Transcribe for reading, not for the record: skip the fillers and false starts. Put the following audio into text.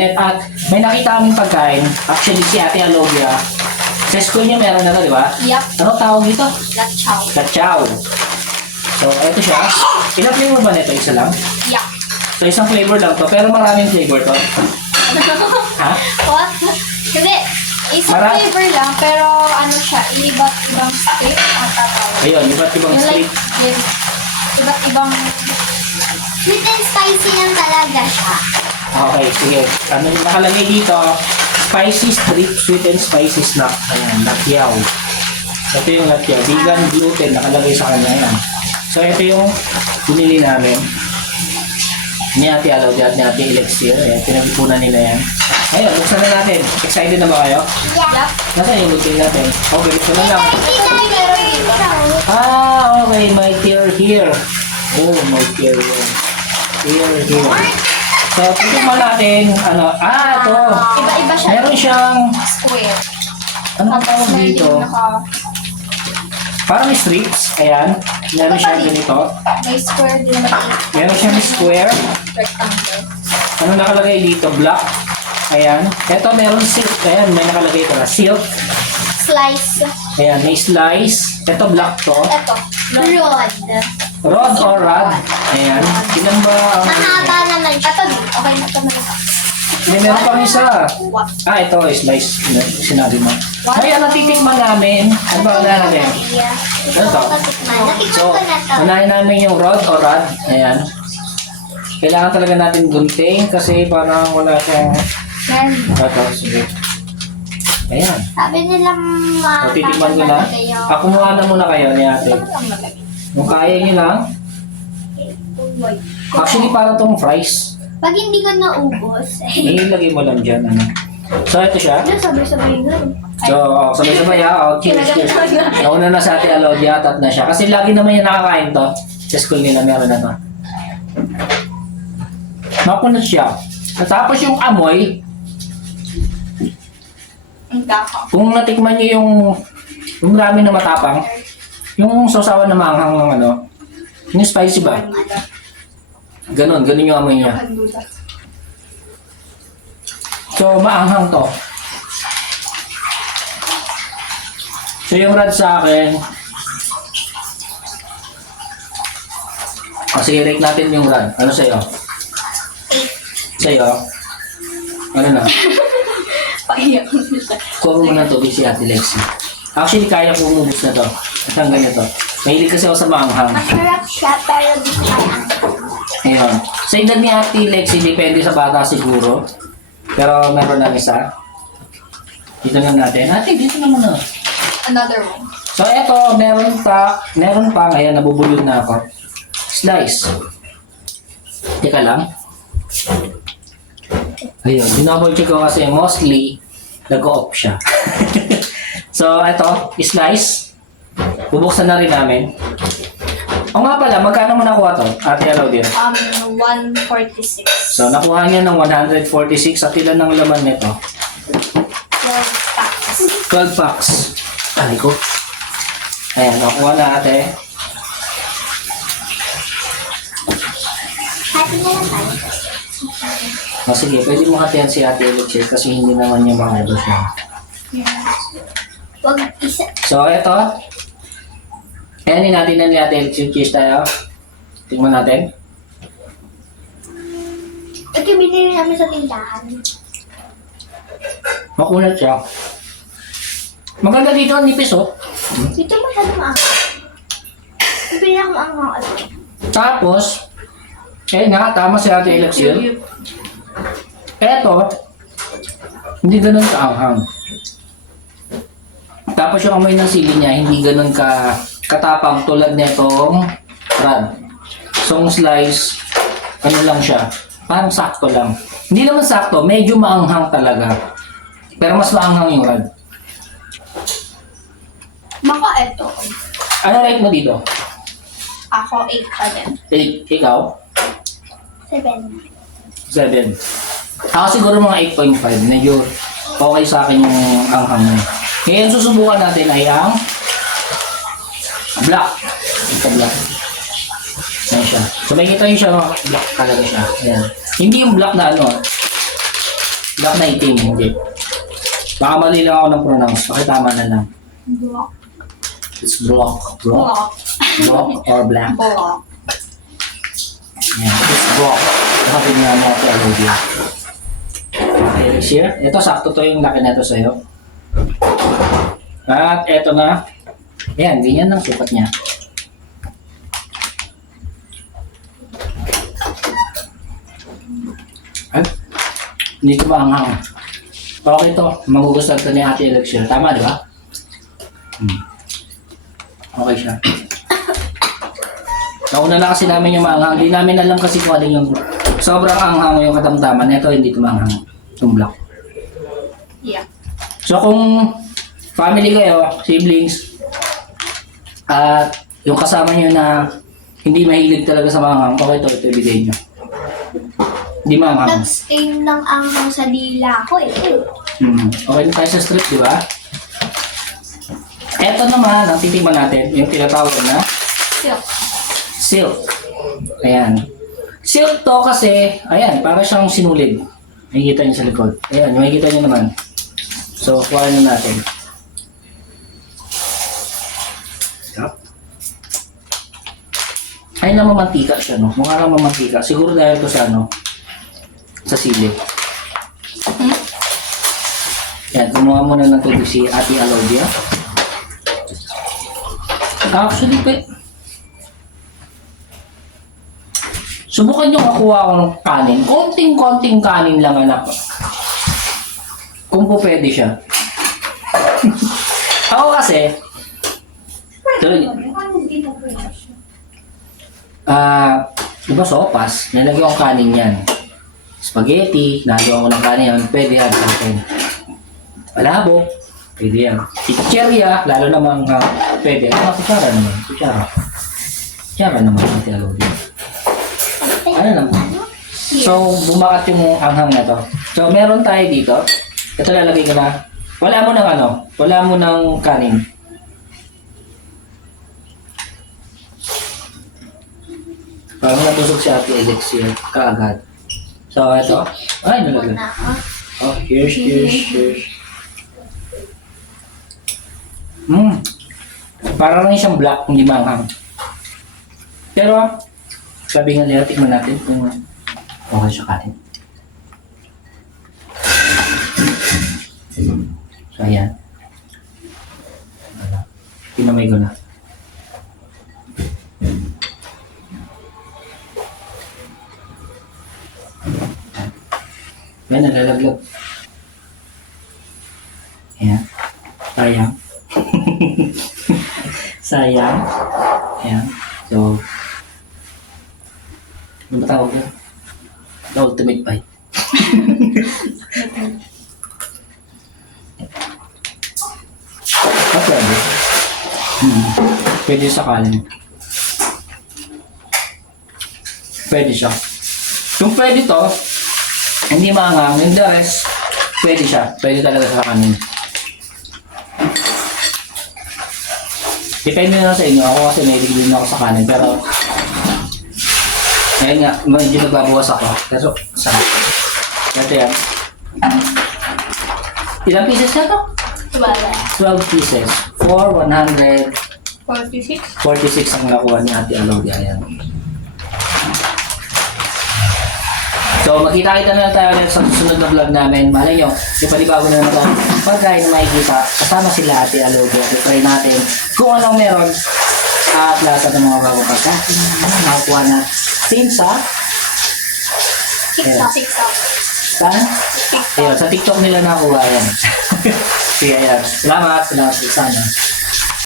ulit. At may nakita kaming pagkain. Actually, si Ate Alodia, sa school niya meron na to, di ba? Yup. Ano tawag dito? Gatchaw. Kachaw. So, ito siya. Ilang flavor ba nito? Isa lang? Yup. So, isang flavor lang to. Pero maraming flavor to. Ha? What? Hindi. Isang flavor lang, pero ano siya, iba't ibang strip ang tatawag. Ayun, iba't ibang street. Iba't ibang... Sweet and spicy lang talaga siya. Okay, sige. Ano yung nakalagay dito? Spicy street, sweet and spicy snack. Ayan, lakyaw. Ito yung lakyaw. Vegan gluten, nakalagay sa kanya yan. So, ito yung pinili namin. Ni Ate Alodia at ni Ate Elixir. Ayan, pinag-ipunan nila yan. Ayun, buksan na natin. Excited na ba kayo? Yeah. Nasaan yung routine natin? Okay, ito na lang. Ito. Okay, my tear here. Oh, my tear here. Tear here. So, titignan natin, ito. Iba-iba siya. Meron siyang, Square. ano ang tawag dito? Parang strips, ayan. Meron siyang ganito. May square din naman. Meron siyang square. Rectangle. Ano nakalagay dito? Black. Ayan. Ito meron silk. Ayan, may nakalagay ito na silk. Slice. Ayan, may slice. Ito black to. Ito. Rod. Rod or rod. Ayan. Ilan ba ang... Mahaba naman. Ito din. Okay na ito na ito. May meron pang isa. What? Ito, slice. Sinabi mo. What? Kaya natitikman namin. Ano ba natin? Ano to? So, unahin namin yung rod or rod. Ayan. Kailangan talaga natin gunting kasi parang wala siyang... Meron. Ito, sige. Ayan. Sabi nilang So, titikman ko na. Ako muna muna kayo ni ate. Kung kaya nyo lang. Actually, para tong fries. Pag hindi ka naubos, Ilagay mo lang dyan. Ano. So, ito siya. sabay-sabay nga. So, sabay-sabay ha. Cheers, cheers. Nauna na sa ate Alodia, tat na siya. Kasi lagi naman yung nakakain to. Sa school nila, meron na to. Mapunod siya. At tapos yung amoy, Ang kako. kung natikman niyo yung ramen na matapang, yung sausawan na maanghang ng ano, yung spicy ba? Ganon yung amoy niya. So, maanghang to. So, yung rad sa akin, sige, rate natin yung rad. Ano sa'yo? Sa'yo? Ano na? Paiyak ko siya. Kuha mo na tubig si Ate Lexi. Actually, kaya ko umubos na to. At hanggang ito. Mahilig kasi ako sa maanghang. Masarap siya, pero di kaya. Ayun. Sa edad ni Ate Lexi, depende sa bata siguro. Pero meron lang isa. Dito lang natin. Ate, dito naman na. Another one. So, eto, meron pa. Ngayon, nabubulod na ako. Slice. Teka lang. Ayun, dinouble check ko kasi mostly nag-off siya. So, eto, slice. Bubuksan na rin namin. O nga pala, magkano mo nakuha to? Ate Alodia? 146. So, nakuha niya ng 146 at ilan ang laman nito? 12 packs. 12 packs. Ay ko. Ayan, nakuha na ate. Happy na lang tayo. O sige, pwede mo hatihan si Ate Elixir kasi hindi naman yung mga iba siya. Wag isa. So, eto. Ayan, natin na ni Ate Elixir. Cheese tayo. Tingnan natin. Ito yung binili namin sa tindahan. Makunat siya. Maganda dito ang nipis, oh. Ito masyado maangang. Yung pinakamaangang ano. Tapos, nga, tama si Ate Elixir. Eto, hindi ganun kaanghang. Tapos yung amoy ng sili niya, hindi ganun katapang tulad nitong rad. So, yung slice, ano lang siya, parang sakto lang. Hindi naman sakto, medyo maanghang talaga. Pero mas maanghang yung rad. Maka ito. Ano rate mo dito? Ako 8 pa din. 8, ikaw? 7. 7. Ako siguro mga 8.5. Medyo okay sa akin yung anghang niya. Ngayon susubukan natin ay ang black. Ito black. Ayan siya. So makikita nyo siya, black talaga siya. Ayan. Hindi yung black na ano. Black na itim, hindi. Baka mali lang ako ng pronounce. Pakitama na lang. Block. It's block. Block. Block. Block or black. Block. Yan, it's block. Sabi niya mo ako Olivia. Okay, Elixir. Ito, sakto to yung laki na ito sa'yo. At eto na. Ayan, ganyan ang sukat niya. Ay, hindi ko maanghang. Okay to, magugustuhan to ni Ate Elixir. Tama, di ba? Okay siya. Nauna na kasi namin yung maanghang. Hindi namin alam kasi kung alin yung sobrang anghang yung katamtaman. Ito, hindi ko maanghang. Yung black. Yeah. So kung family kayo, siblings, at yung kasama nyo na hindi mahilig talaga sa maanghang, okay ito ibigay nyo. Hindi maanghang. Nag-stain lang ang sa dila ko eh. Okay na tayo sa strip, di ba? Ito naman, ang titikman natin, yung tinatawag na Silk. silk. Ayan. Silk to kasi, ayan, para siyang sinulid. Makikita niyo sa likod. Ayan, makikita niyo naman. So, kuha na natin. Stop. Ay, namamantika siya, no? Mukha lang mamantika. Siguro dahil to sa, ano, sa sili. Yan, kumuha muna ng tubig si Ate Alodia. Actually, subukan nyo makuha ko ng kanin. Konting-konting kanin lang, anak. Kung po pwede siya. Ako kasi, diba sopas, nilagyan ko kanin yan. Spaghetti, nagawa ko ng kanin yan, pwede yan sa akin. Palabok, pwede yan. Chicheria, lalo namang pwede. Kutsara naman, kutsara. Kutsara naman, Ate Alodia. Ano naman? So, bumakat yung anghang na to. So, meron tayo dito. Ito lalagay ko na. Wala mo ng ano? Wala mo ng kanin. Parang natusok si Ate Elixir kaagad. So, ito. Ay, nalagay. Oh, here's. Parang lang siyang black, hindi manghang. Pero, sabi nga nila, tikman natin kung okay siya kanin. So, ayan. Pinamay ko na. Ayan, nalalaglag. Ayan. Sayang. Sayang. Ayan. So, ano ba tawag yan? The ultimate bite. Pwede. Pwede sa kanin. Pwede siya. Kung pwede to, hindi maanghang, yung the rest, pwede siya. Pwede talaga sa kanin. Depende na sa inyo. Ako kasi nahilig din ako sa kanin. Pero, ngayon nga, medyo nagbabawas ako. Pero, sarap. Ito yan. Ilang pieces na to? 12 pieces. For 146 46. ang nakuha ni Ate Alodia. Ayan. So, magkita-kita na lang tayo ulit sa susunod na vlog namin. Malay nyo, yung panibago na naman tayo pagkain na makikita. Kasama sila Ate Alodia. Try natin kung anong meron at lasa ng mga bagong pagkain na nakakuha natin sa TikTok. saan? Ayun, sa TikTok nila nakuha yan. Kaya yan. Salamat sa sana.